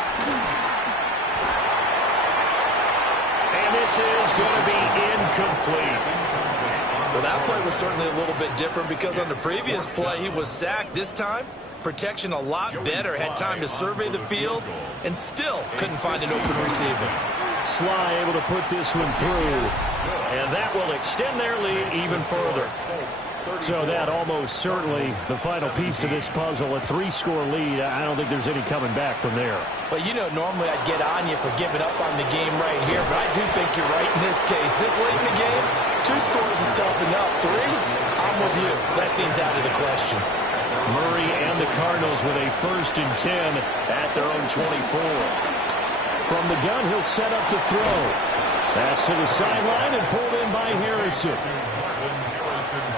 And this is going to be incomplete. Well, that play was certainly a little bit different because on the previous play, he was sacked. This time, protection a lot better. Had time to survey the field and still couldn't find an open receiver. Sly able to put this one through. And that will extend their lead even further. So that almost certainly the final piece to this puzzle, a 3-score lead. I don't think there's any coming back from there. But, you know, normally I'd get on you for giving up on the game right here, but I do think you're right in this case. This late in the game, 2 scores is tough enough. 3, I'm with you. That seems out of the question. Murray and the Cardinals with a 1st and 10 at their own 24. From the gun, he'll set up to throw. That's to the sideline and pulled in by Harrison.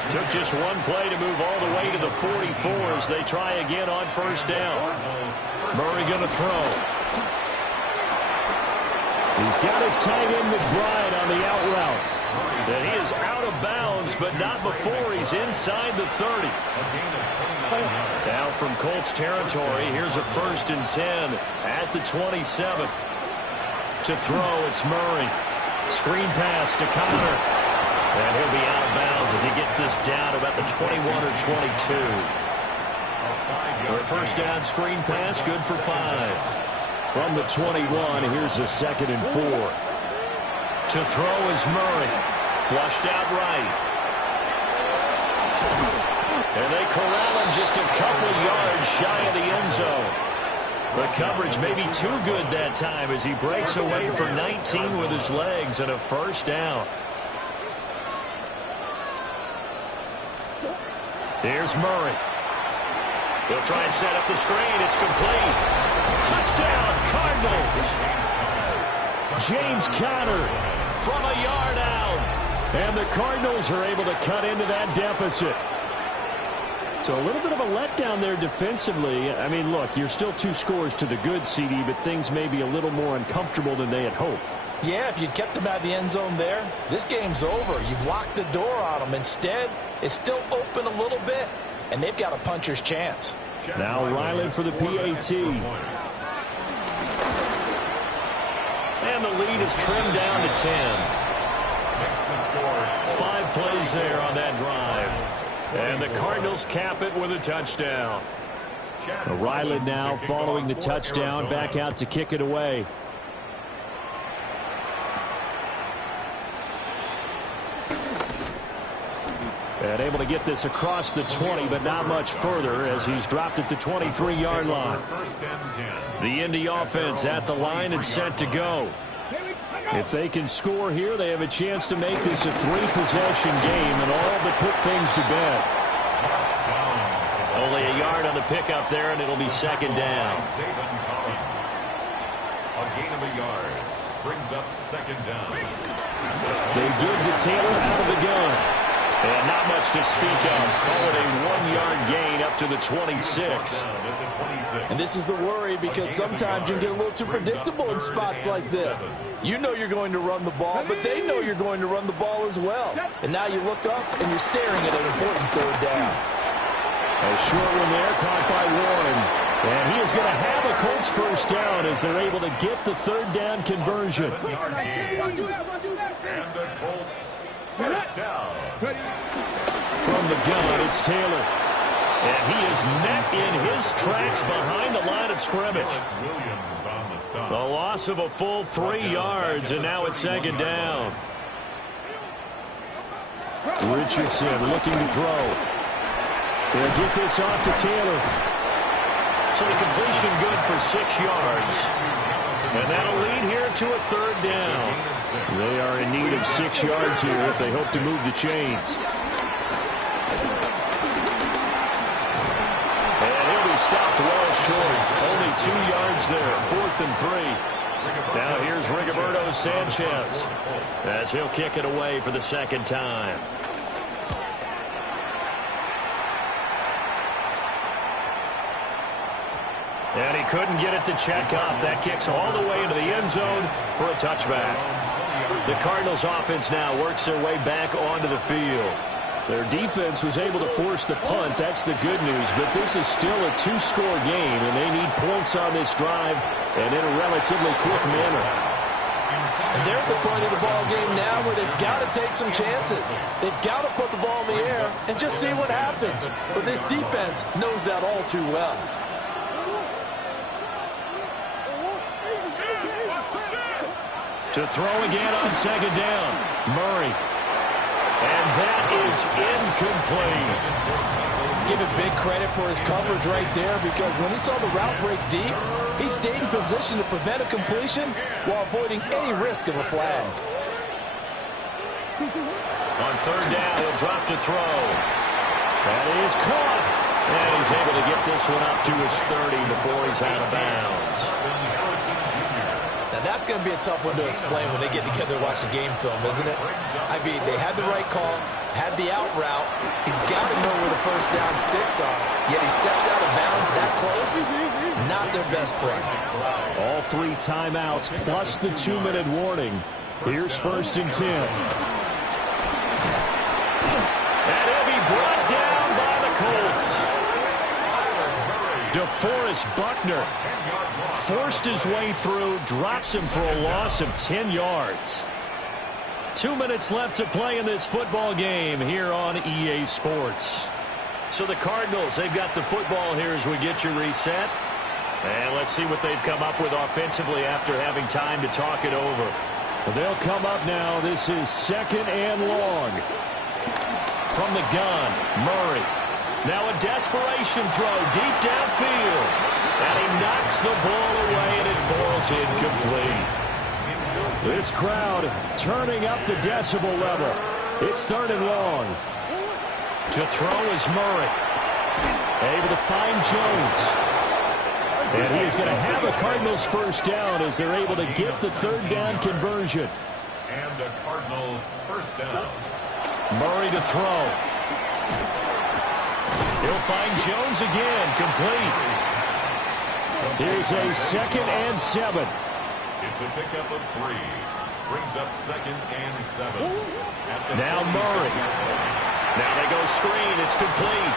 Took just one play to move all the way to the 44 as they try again on first down. Murray going to throw. He's got his tight end McBride on the out route. And he is out of bounds, but not before he's inside the 30. Now from Colts territory, here's a 1st and 10 at the 27. To throw, it's Murray. Screen pass to Connor. And he'll be out of bounds as he gets this down about the 21 or 22. For a first down screen pass, good for 5. From the 21, here's a 2nd and 4. To throw is Murray. Flushed out right. And they corral him just a couple yards shy of the end zone. The coverage may be too good that time as he breaks away for 19 with his legs and a first down. Here's Murray. He'll try and set up the screen. It's complete. Touchdown, Cardinals. James Conner from a yard out. And the Cardinals are able to cut into that deficit. So a little bit of a letdown there defensively. I mean, look, you're still 2 scores to the good, CD, but things may be a little more uncomfortable than they had hoped. Yeah, if you'd kept them out of the end zone there, this game's over. You've locked the door on them. Instead, it's still open a little bit, and they've got a puncher's chance. Now Ryland for the PAT. And the lead is trimmed down to 10. 5 plays there on that drive. And the Cardinals cap it with a touchdown. Ryland now following the touchdown, back out to kick it away. And able to get this across the 20, but not much further as he's dropped it to 23-yard line. The Indy offense at the line and set to go. If they can score here, they have a chance to make this a 3-possession game and all but put things to bed. Only a yard on the pickup there, and it'll be second down. A gain of a yard brings up second down. They give to Taylor out of the gun. And not much to speak of. Call it a 1-yard gain up to the 26. And this is the worry because sometimes you can get a little too predictable in spots like this. You know you're going to run the ball, but they know you're going to run the ball as well. And now you look up and you're staring at an important third down. A short one there, caught by Warren. And he is going to have a Colts first down as they're able to get the third down conversion. And the Colts first down. From the gun, it's Taylor. And he is met in his tracks behind the line of scrimmage. The loss of a full 3 yards, and now it's second down. Richardson looking to throw. They'll get this off to Taylor. So the completion good for 6 yards. And that'll lead here to a third down. They are in need of 6 yards here if they hope to move the chains. And he'll be stopped well short. Only 2 yards there. 4th and 3. Now here's Rigoberto Sanchez as he'll kick it away for the second time. And he couldn't get it to check up. That kicks all the way into the end zone for a touchback. The Cardinals offense now works their way back onto the field. Their defense was able to force the punt. That's the good news. But this is still a 2-score game, and they need points on this drive and in a relatively quick manner. And they're at the point of the ball game now where they've got to take some chances. They've got to put the ball in the air and just see what happens. But this defense knows that all too well. To throw again on second down. Murray. And that is incomplete. Give him big credit for his coverage right there because when he saw the route break deep, he stayed in position to prevent a completion while avoiding any risk of a flag. On third down, he'll drop to throw. That is caught. And he's able to get this one up to his 30 before he's out of bounds. Now, that's going to be a tough one to explain when they get together and watch the game film, isn't it? I mean, they had the right call, had the out route. He's got to know where the first down sticks are. Yet he steps out of bounds that close. Not their best play. All 3 timeouts plus the 2-minute warning. Here's 1st and 10. And he'll be brought down by the Colts. DeForest Buckner forced his way through, drops him for a loss of 10 yards. 2 minutes left to play in this football game here on EA Sports. So the Cardinals, they've got the football here as we get you reset. And let's see what they've come up with offensively after having time to talk it over. They'll come up now. This is 2nd and long. From the gun, Murray. Now a desperation throw deep downfield. And he knocks the ball away, and it falls incomplete. This crowd turning up the decibel level. It's 3rd and long. To throw is Murray. Able to find Jones. And he is going to have a Cardinals first down as they're able to get the 3rd down conversion. And a Cardinal first down. Murray to throw. He'll find Jones again, complete. Here's a 2nd and 7. It's a pickup of 3. Brings up 2nd and 7. Now Murray. Now they go screen. It's complete.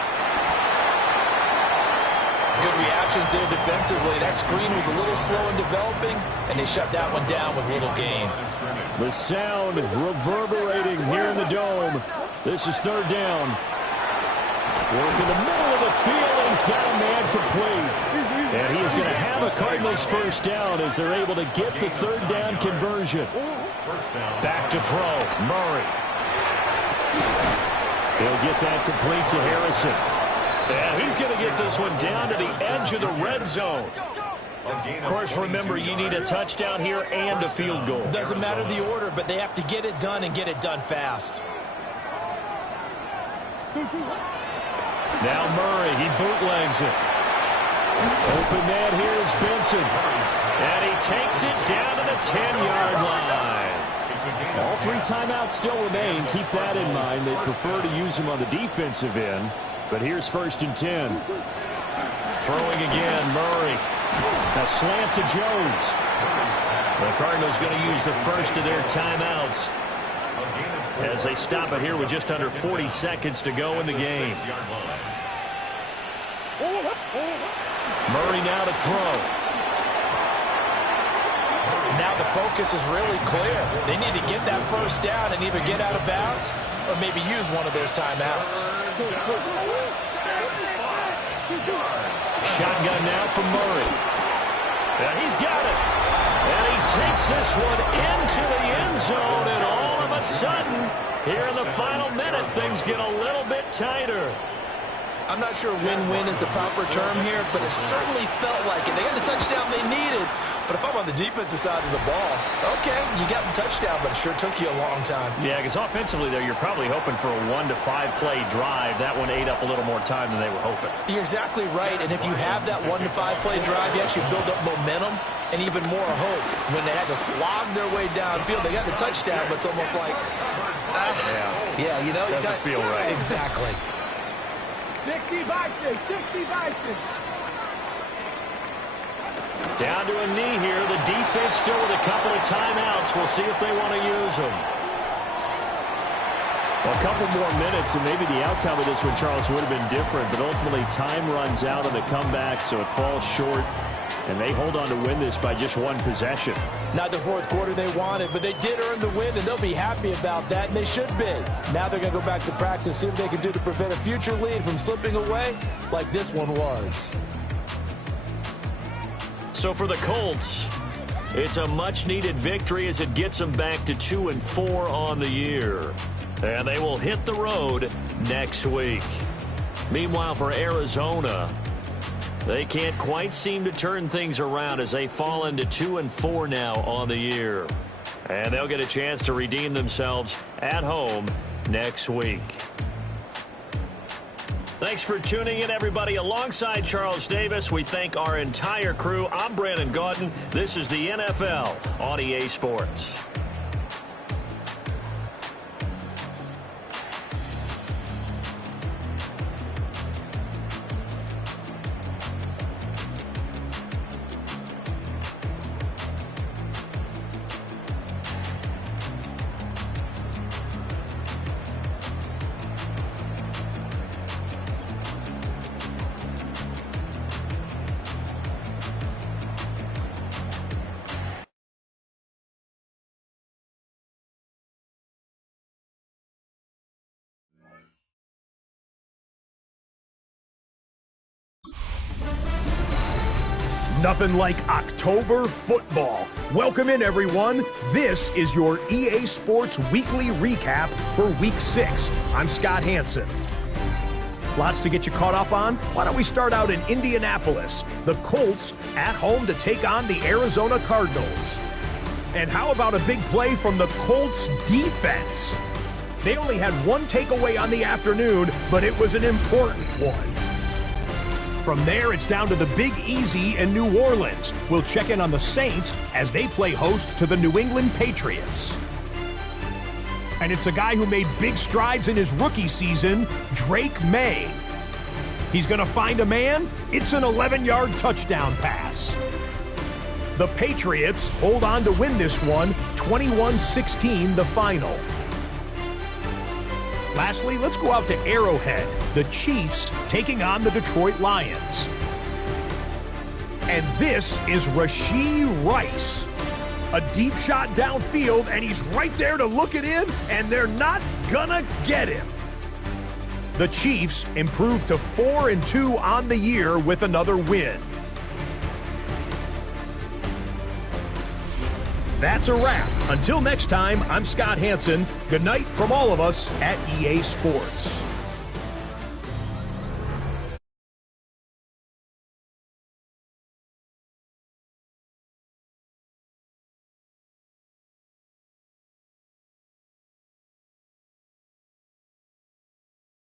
Good reactions there defensively. That screen was a little slow in developing, and they shut that one down with little gain. The sound reverberating here in the dome. This is third down. Work in the middle of the field, and he's got a man complete. And he is going to have a Cardinals first down as they're able to get the third down conversion. Back to throw. Murray. He'll get that complete to Harrison. And he's going to get this one down to the edge of the red zone. Of course, remember, you need a touchdown here and a field goal. Doesn't matter the order, but they have to get it done and get it done fast. Now Murray, he bootlegs it. Open man here is Benson. And he takes it down to the 10-yard line. All three timeouts still remain. Keep that in mind. They prefer to use them on the defensive end. But here's 1st and 10. Throwing again, Murray. A slant to Jones. The Cardinals going to use the first of their timeouts as they stop it here with just under 40 seconds to go in the game. Murray now to throw. Now the focus is really clear. They need to get that first down and either get out of bounds or maybe use one of those timeouts. Shotgun now from Murray. And he's got it. And he takes this one into the end zone, and all of a sudden, here in the final minute, things get a little bit tighter. I'm not sure win-win is the proper term here, but it certainly felt like it. They got the touchdown they needed, but if I'm on the defensive side of the ball, okay, you got the touchdown, but it sure took you a long time. Yeah, because offensively there, you're probably hoping for a 1 to 5 play drive. That one ate up a little more time than they were hoping. You're exactly right, and if you have that 1 to 5 play drive, you actually build up momentum and even more hope. When they had to slog their way downfield, they got the touchdown, but it's almost like, yeah, you know. Doesn't feel right. Exactly. 60 Vikings, 60 Vikings. Down to a knee here. The defense still with a couple of timeouts. We'll see if they want to use them. Well, a couple more minutes, and maybe the outcome of this one, Charles, would have been different. But ultimately, time runs out on the comeback, so it falls short. And they hold on to win this by just one possession. Not the fourth quarter they wanted, but they did earn the win, and they'll be happy about that, and they should be. Now they're going to go back to practice, see what they can do to prevent a future lead from slipping away like this one was. So for the Colts, it's a much-needed victory as it gets them back to 2-4 on the year. And they will hit the road next week. Meanwhile, for Arizona, they can't quite seem to turn things around as they fall into 2-4 now on the year. And they'll get a chance to redeem themselves at home next week. Thanks for tuning in, everybody. Alongside Charles Davis, we thank our entire crew. I'm Brandon Gaudin. This is the NFL on EA Sports. Nothing like October football. Welcome in, everyone. This is your EA Sports Weekly Recap for Week 6. I'm Scott Hansen. Lots to get you caught up on. Why don't we start out in Indianapolis? The Colts at home to take on the Arizona Cardinals. And how about a big play from the Colts defense? They only had one takeaway on the afternoon, but it was an important one. From there, it's down to the Big Easy in New Orleans. We'll check in on the Saints as they play host to the New England Patriots. And it's a guy who made big strides in his rookie season, Drake May. He's going to find a man. It's an 11-yard touchdown pass. The Patriots hold on to win this one, 21-16 the final. Lastly, let's go out to Arrowhead. The Chiefs taking on the Detroit Lions. And this is Rashee Rice. A deep shot downfield, and he's right there to look it in, and they're not gonna get him. The Chiefs improved to 4-2 on the year with another win. That's a wrap. Until next time, I'm Scott Hansen. Good night from all of us at EA Sports.